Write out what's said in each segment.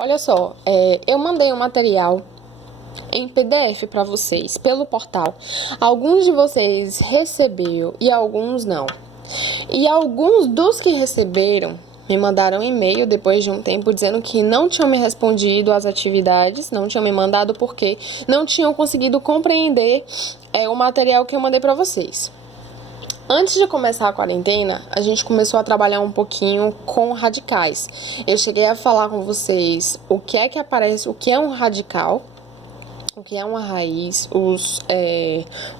Olha só, eu mandei um material em PDF para vocês pelo portal. Alguns de vocês receberam e alguns não. E alguns dos que receberam me mandaram e-mail depois de um tempo dizendo que não tinham me respondido às atividades, não tinham me mandado porque não tinham conseguido compreender o material que eu mandei para vocês. Antes de começar a quarentena, a gente começou a trabalhar um pouquinho com radicais. Eu cheguei a falar com vocês o que é que aparece, o que é um radical, o que é uma raiz, o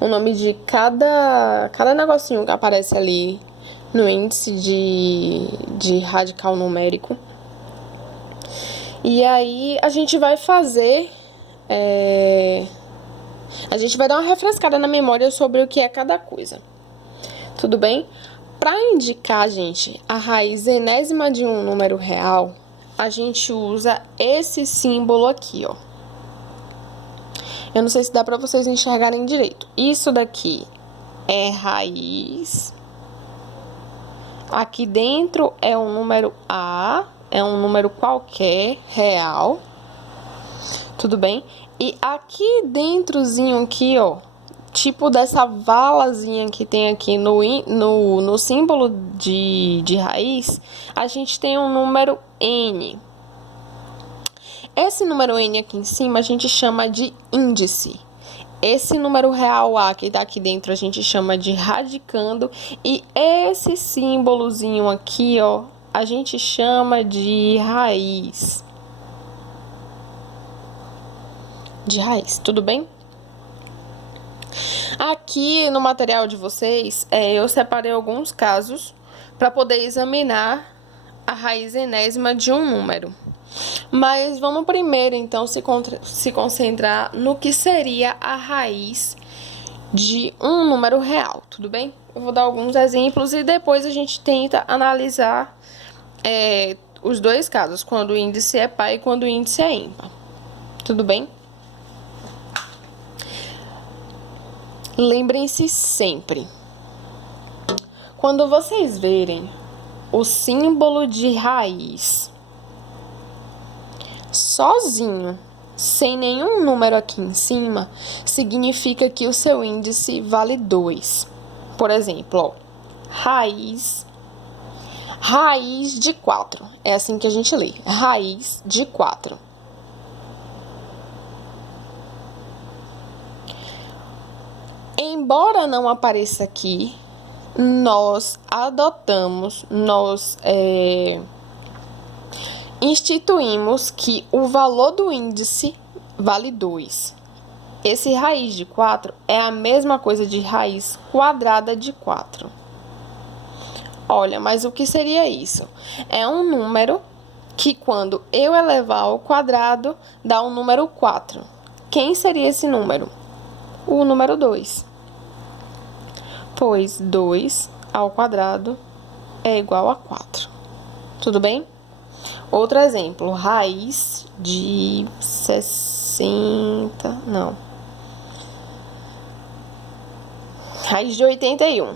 nome de cada negocinho que aparece ali no índice de radical numérico. E aí a gente vai fazer... a gente vai dar uma refrescada na memória sobre o que é cada coisa. Tudo bem? Para indicar, gente, a raiz enésima de um número real, a gente usa esse símbolo aqui, ó. Eu não sei se dá para vocês enxergarem direito. Isso daqui é raiz. Aqui dentro é um número A, é um número qualquer, real. Tudo bem? E aqui dentrozinho aqui, ó, tipo dessa valazinha que tem aqui no símbolo de raiz, a gente tem um número N. Esse número N aqui em cima a gente chama de índice. Esse número real A que tá aqui dentro a gente chama de radicando. E esse símbolozinho aqui, ó, a gente chama de raiz. De raiz, tudo bem? Aqui no material de vocês, eu separei alguns casos para poder examinar a raiz enésima de um número. Mas vamos primeiro, então, se concentrar no que seria a raiz de um número real, tudo bem? Eu vou dar alguns exemplos e depois a gente tenta analisar os dois casos, quando o índice é par e quando o índice é ímpar, tudo bem? Lembrem-se sempre, quando vocês verem o símbolo de raiz sozinho, sem nenhum número aqui em cima, significa que o seu índice vale 2. Por exemplo, ó, raiz de 4. É assim que a gente lê, raiz de 4. Embora não apareça aqui, nós instituímos que o valor do índice vale 2. Esse raiz de 4 é a mesma coisa de raiz quadrada de 4. Olha, mas o que seria isso? É um número que quando eu elevar ao quadrado, dá o número 4. Quem seria esse número? O número 2. Pois 2 ao quadrado é igual a 4. Tudo bem? Outro exemplo, raiz de 60... Não. Raiz de 81.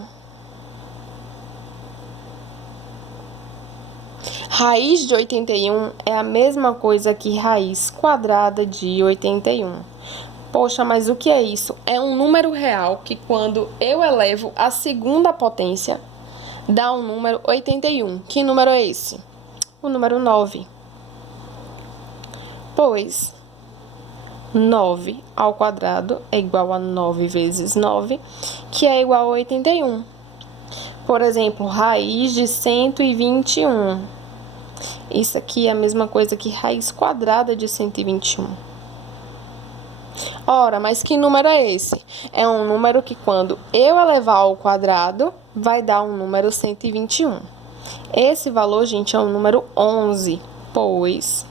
Raiz de 81 é a mesma coisa que raiz quadrada de 81. Poxa, mas o que é isso? É um número real que quando eu elevo a segunda potência, dá um número 81. Que número é esse? O número 9. Pois 9 ao quadrado é igual a 9 vezes 9, que é igual a 81. Por exemplo, raiz de 121. Isso aqui é a mesma coisa que raiz quadrada de 121. Ora, mas que número é esse? É um número que quando eu elevar ao quadrado, vai dar um número 121. Esse valor, gente, é o número 11, pois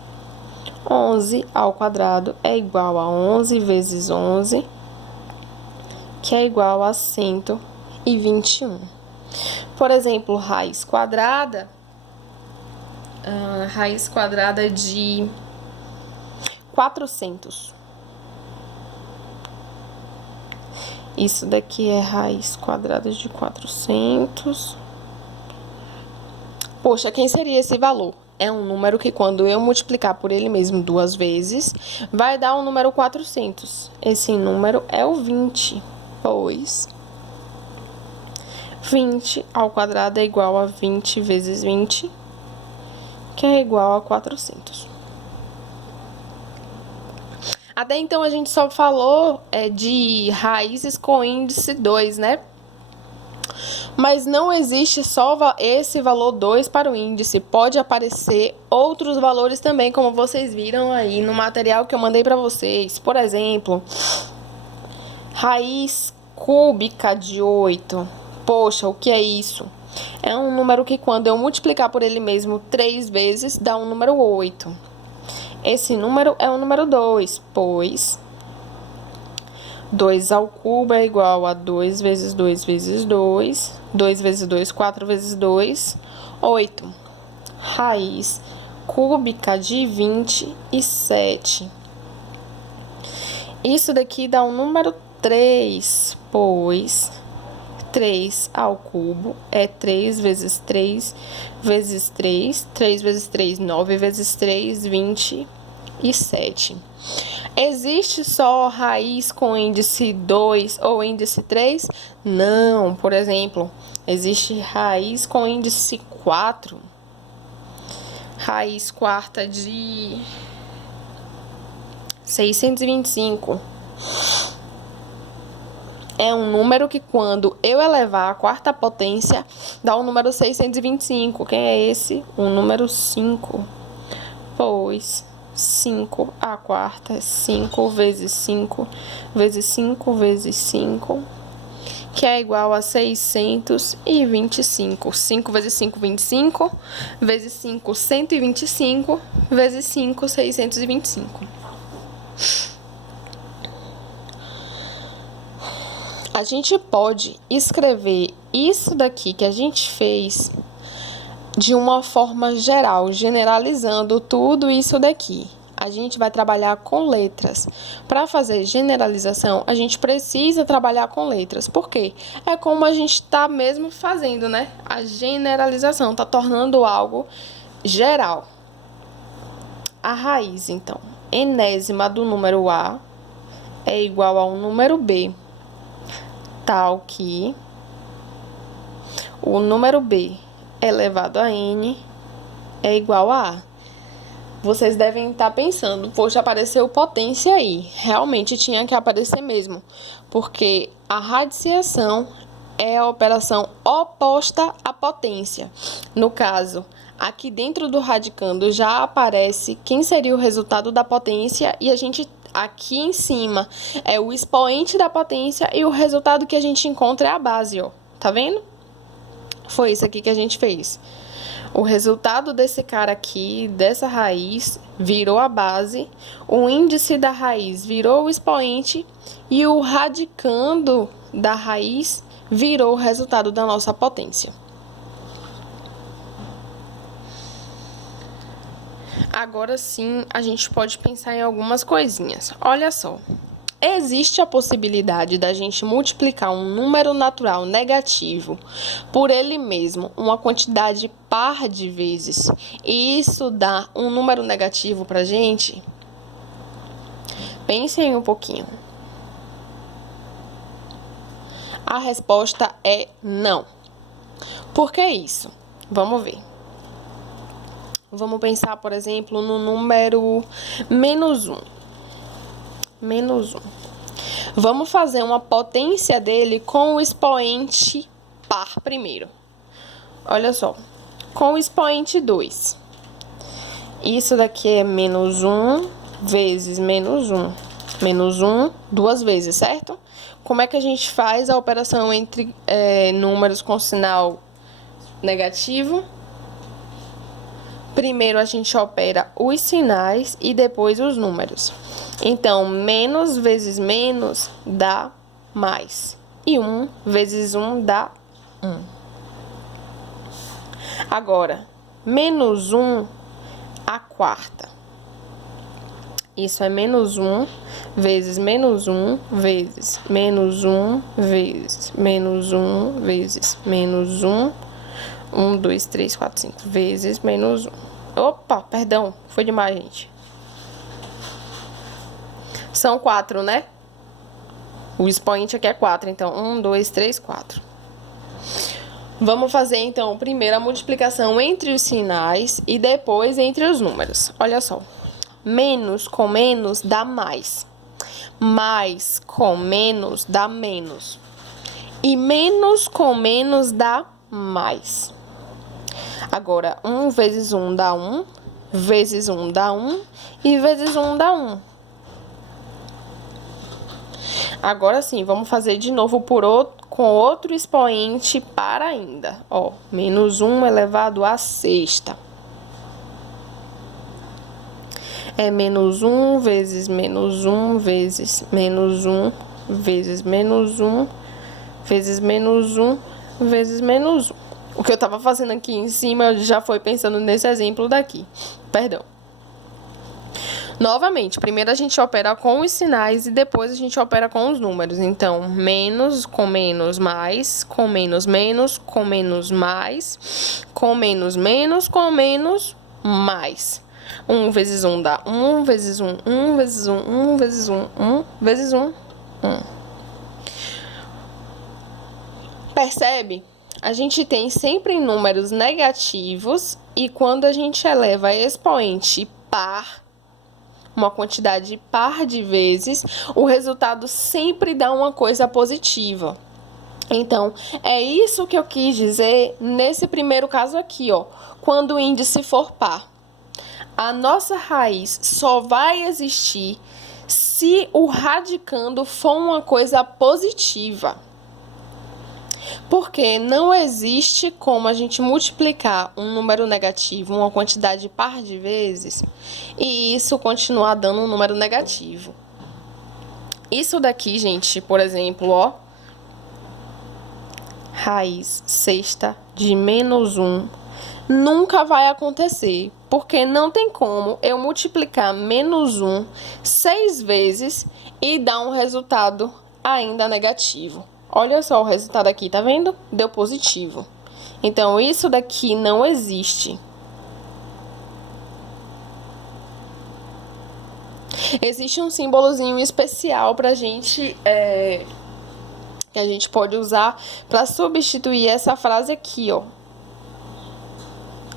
11 ao quadrado é igual a 11 vezes 11, que é igual a 121. Por exemplo, raiz quadrada de 400. Isso daqui é raiz quadrada de 400. Poxa, quem seria esse valor? é um número que quando eu multiplicar por ele mesmo 2 vezes, vai dar o número 400. Esse número é o 20, pois 20 ao quadrado é igual a 20 vezes 20, que é igual a 400. Até então, a gente só falou de raízes com índice 2, né? Mas não existe só esse valor 2 para o índice. Pode aparecer outros valores também, como vocês viram aí no material que eu mandei para vocês. Por exemplo, raiz cúbica de 8. Poxa, o que é isso? É um número que quando eu multiplicar por ele mesmo 3 vezes, dá um número 8. Esse número é o número 2, pois 2 ao cubo é igual a 2 vezes 2 vezes 2. 2 vezes 2, 4 vezes 2, 8. Raiz cúbica de 27. Isso daqui dá um número 3, pois 3 ao cubo é 3 vezes 3 vezes 3. 3 vezes 3, 9 vezes 3, 27. Existe só raiz com índice 2 ou índice 3? Não. Por exemplo, existe raiz com índice 4. Raiz quarta de 625. É um número que quando eu elevar a quarta potência, dá o número 625. Quem é esse? O número 5. Pois 5 à quarta é 5 vezes 5 vezes 5 vezes 5, que é igual a 625. 5 vezes 5, 25. Vezes 5, 125. Vezes 5, 625. A gente pode escrever isso daqui que a gente fez de uma forma geral, generalizando tudo isso daqui. A gente vai trabalhar com letras. Para fazer generalização, a gente precisa trabalhar com letras. Por quê? É como a gente está mesmo fazendo, né? A generalização está tornando algo geral. A raiz, então, enésima do número A é igual ao número B, tal que o número B elevado a n é igual a A. Vocês devem estar pensando, poxa, apareceu potência aí. Realmente tinha que aparecer mesmo, porque a radiciação é a operação oposta à potência. No caso, aqui dentro do radicando já aparece quem seria o resultado da potência e a gente aqui em cima é o expoente da potência e o resultado que a gente encontra é a base, ó. Tá vendo? Foi isso aqui que a gente fez. O resultado desse cara aqui, dessa raiz, virou a base, o índice da raiz virou o expoente e o radicando da raiz virou o resultado da nossa potência. Agora sim, a gente pode pensar em algumas coisinhas. Olha só. Existe a possibilidade da gente multiplicar um número natural negativo por ele mesmo uma quantidade par de vezes e isso dá um número negativo pra gente? Pensem um pouquinho. A resposta é não. Por que isso? Vamos ver. Vamos pensar, por exemplo, no número menos 1. Menos 1. Vamos fazer uma potência dele com o expoente par primeiro. Olha só, com o expoente 2. Isso daqui é menos 1 vezes menos 1. Menos 1 duas vezes, certo? Como é que a gente faz a operação entre números com sinal negativo? Primeiro a gente opera os sinais e depois os números. Então, menos vezes menos dá mais. E 1 vezes 1 dá 1. Agora, menos 1 à quarta. Isso é menos 1 vezes menos 1 vezes menos 1 vezes menos 1 vezes menos 1. 1, 2, 3, 4, 5 vezes menos 1. Opa, perdão, foi demais, gente. São 4, né? O expoente aqui é 4, então 1, 2, 3, 4. Vamos fazer, então, primeiro a multiplicação entre os sinais e depois entre os números. Olha só. Menos com menos dá mais. Mais com menos dá menos. E menos com menos dá mais. Agora, 1 vezes 1 dá 1, vezes 1 dá 1 e vezes 1 dá 1. Agora sim, vamos fazer de novo com outro expoente para ainda. Ó, menos 1 elevado à sexta. É menos 1 vezes menos 1 vezes menos 1 vezes menos 1 vezes menos 1 vezes menos 1. O que eu tava fazendo aqui em cima, eu já foi pensando nesse exemplo daqui. Perdão. Novamente, primeiro a gente opera com os sinais e depois a gente opera com os números. Então, menos com menos mais, com menos menos, com menos mais, com menos menos, com menos mais. 1 vezes 1 dá 1, vezes 1, 1 vezes 1, 1 vezes 1, 1 vezes 1, 1. Percebe? A gente tem sempre números negativos e quando a gente eleva expoente par, uma quantidade par de vezes, o resultado sempre dá uma coisa positiva. Então, é isso que eu quis dizer nesse primeiro caso aqui, ó, quando o índice for par. A nossa raiz só vai existir se o radicando for uma coisa positiva. Porque não existe como a gente multiplicar um número negativo, uma quantidade par de vezes, e isso continuar dando um número negativo. Isso daqui, gente, por exemplo, ó, raiz sexta de menos 1, nunca vai acontecer, porque não tem como eu multiplicar menos 1 6 vezes e dar um resultado ainda negativo. Olha só o resultado aqui, tá vendo? Deu positivo. Então, isso daqui não existe. Existe um símbolozinho especial pra gente, que a gente pode usar para substituir essa frase aqui, ó.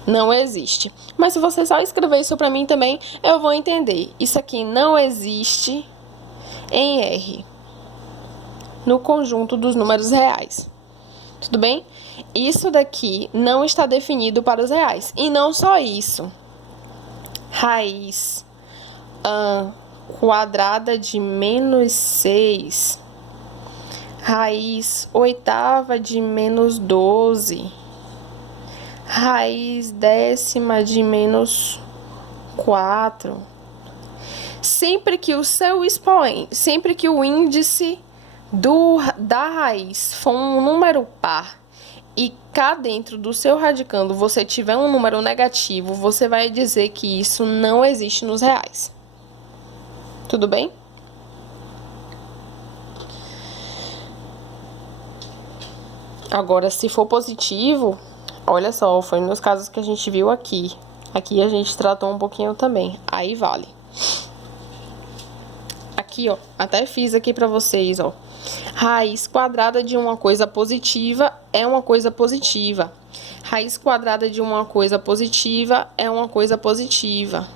Não existe. Mas se você só escrever isso pra mim também, eu vou entender. Isso aqui não existe em R, no conjunto dos números reais. Tudo bem? Isso daqui não está definido para os reais. E não só isso. Raiz quadrada de menos 6. Raiz oitava de menos 12. Raiz décima de menos 4. Sempre que o seu expoente, sempre que o índice da raiz for um número par e cá dentro do seu radicando você tiver um número negativo, você vai dizer que isso não existe nos reais. Tudo bem? Agora, se for positivo, olha só, foi nos casos que a gente viu aqui. Aqui a gente tratou um pouquinho também. Aí vale. Aqui, ó, até fiz aqui pra vocês, ó. Raiz quadrada de uma coisa positiva é uma coisa positiva. Raiz quadrada de uma coisa positiva é uma coisa positiva.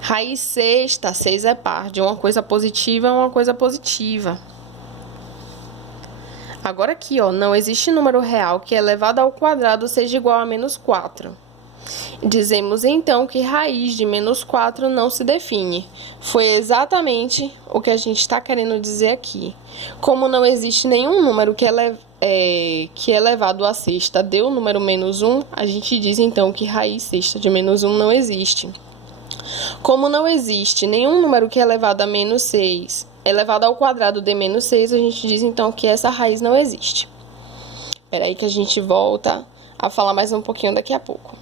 Raiz sexta, 6 é par, de uma coisa positiva é uma coisa positiva. Agora aqui, ó, não existe número real que elevado ao quadrado seja igual a menos 4. Dizemos então que raiz de menos 4 não se define. Foi exatamente o que a gente está querendo dizer aqui. Como não existe nenhum número que elevado à sexta dê o número menos 1, a gente diz então que raiz sexta de menos 1 não existe. Como não existe nenhum número que elevado a menos 6 elevado ao quadrado de menos 6, a gente diz então que essa raiz não existe. Espera aí que a gente volta a falar mais um pouquinho daqui a pouco.